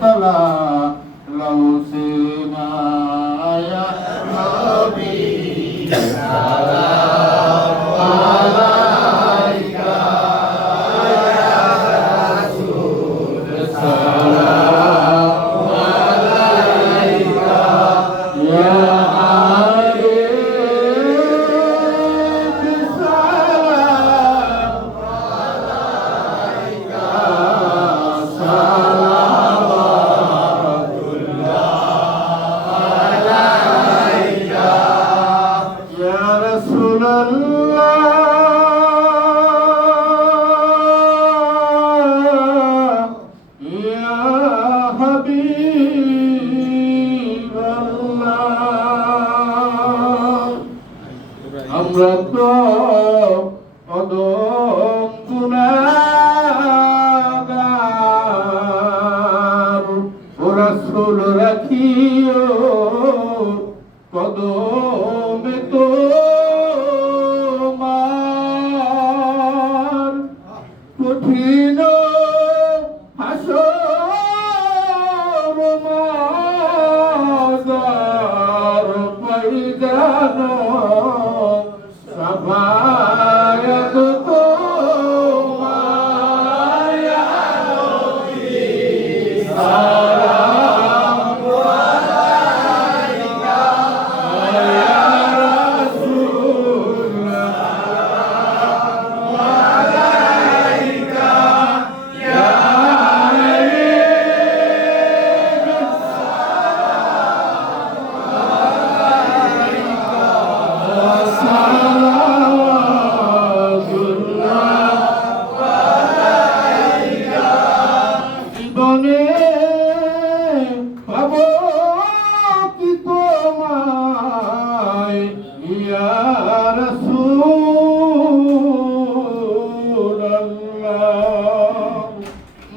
তলা লৌসিনা নবী يا আমরা তো অদম গুনাগার ও রাসূল রাখিও কদমে তোমার। কঠিন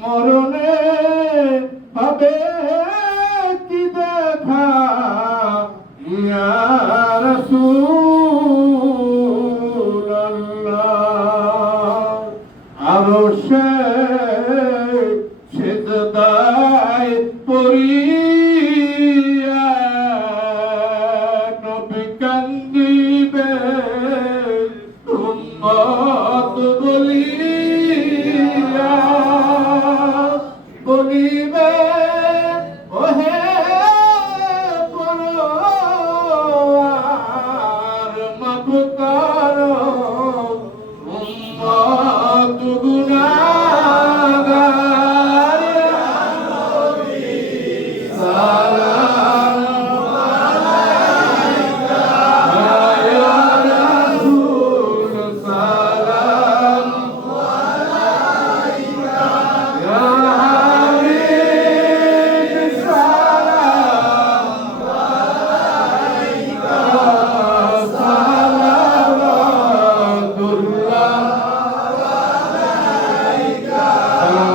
মরণে রাসূলুল্লাহ। আরও সে সিজদায় পড়িয়া